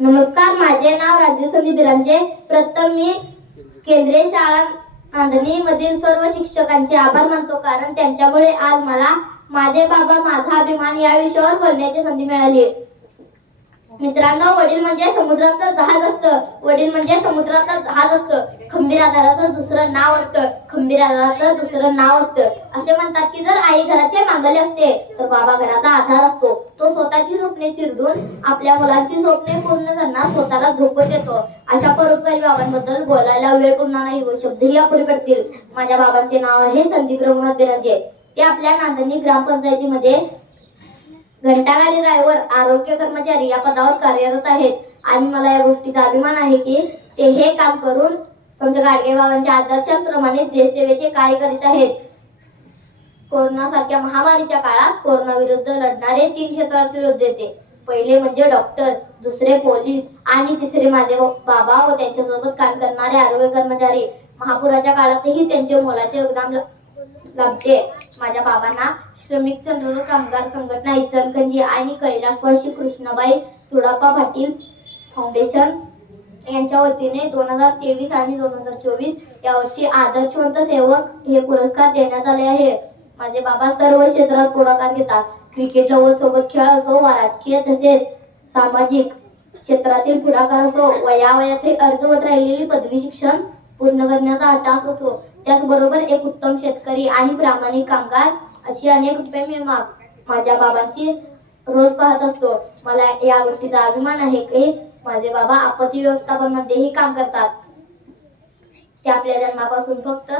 नमस्कार माझे नाव राजू संदीप बिरांजे. प्रथम मी केंद्रीय शाळा नांदणीमधील सर्व शिक्षकांचे आभार मानतो कारण त्यांच्यामुळे आज मला माझे बाबा माझा अभिमान या विषयावर बोलण्याची संधी मिळाली. मित्रांनो वडील म्हणजे समुद्राचं जहाज असतं. वडील म्हणजे समुद्राचं जहाज असतं. खंबीर आधाराचं दुसरं नाव असतं. खंबीर आधाराचं दुसरं नाव असतं. असे म्हणतात की जर आई घराचे मांगल्य असते तर बाबा घराचा आधार असतो. तो स्वतःची स्वप्ने चिरडून आपल्या मुलांची स्वप्ने पूर्ण करण्यास स्वतःला झोपत देतो. अशा परोपकारी बाबांबद्दल बोलायला वेळ कोणाला येऊ शब्दही अपुरे पडतील. माझ्या बाबांचे नाव आहे संदीप रघुनाथ बिरंजे ते आपल्या नांदणी ग्रामपंचायतीमध्ये घंटागाडी ड्रायव्हर आरोग्य कर्मचारी या पदावर कार्यरत आहेत. आणि मला या गोष्टीचा अभिमान आहे की ते हे काम करून संत गाडगे बाबांच्या आदर्शांप्रमाणे देशसेवेचे कार्य करीत आहेत. कोरोनासारख्या महामारीच्या काळात कोरोना विरुद्ध लढणारे तीन क्षेत्रातील योद्धे पहिले म्हणजे डॉक्टर दुसरे पोलीस आणि तिसरे माझे बाबा व त्यांच्यासोबत काम करणारे आरोग्य कर्मचारी. महापुराच्या काळातही त्यांचे मोलाचे योगदान लाभते माझ्या बाबांना श्रमिक चंद्र कामगार संघटना इचलकंजी आणि कैलासवासी कृष्णाबाई तुडाप्पा पाटील फाउंडेशन यांच्या वतीने दोन हजार तेवीस आणि दोन हजार चोवीस या वर्षी आदर्शवंत सेवक हे पुरस्कार देण्यात आले आहे. माझे बाबा सर्व क्षेत्रात पुढाकार घेतात. क्रिकेट लवर सोबत खेळ असो वा राजकीय तसेच सामाजिक क्षेत्रातील पुढाकार असो वयावयाचे अर्धवट राहिलेली पदवी शिक्षण पूर्ण करण्याचा अटास होतो त्याचबरोबर एक उत्तम शेतकरी आणि प्रामाणिक कामगार अशी अनेक रुपये मी माझ्या बाबांची रोज पाहत असतो. मला या गोष्टीचा अभिमान आहे की माझे बाबा आपत्ती व्यवस्थापन मध्येही काम करतात. ते आपल्या जन्मापासून फक्त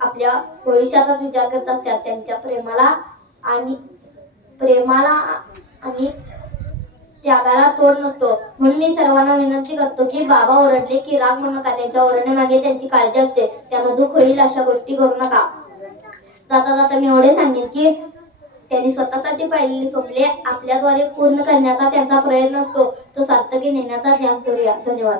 आपल्या भविष्याचाच विचार करत असतात. त्यांच्या प्रेमाला आणि प्रेमाला आणि त्यागाला तोड नसतो. मी सर्वांना विनंती करतो की बाबा ओरडले की राग म्हणू नका त्यांच्या ओरडण्यामागे त्यांची काळजी असते. त्यांना दुःख होईल अशा गोष्टी करू नका. जाता जाता मी एवढे सांगेन की त्यांनी स्वतःसाठी पाहिलेले स्वप्ने आपल्याद्वारे पूर्ण करण्याचा त्यांचा प्रयत्न असतो. तो सार्थकी नेण्याचा ध्यास धरूया. धन्यवाद.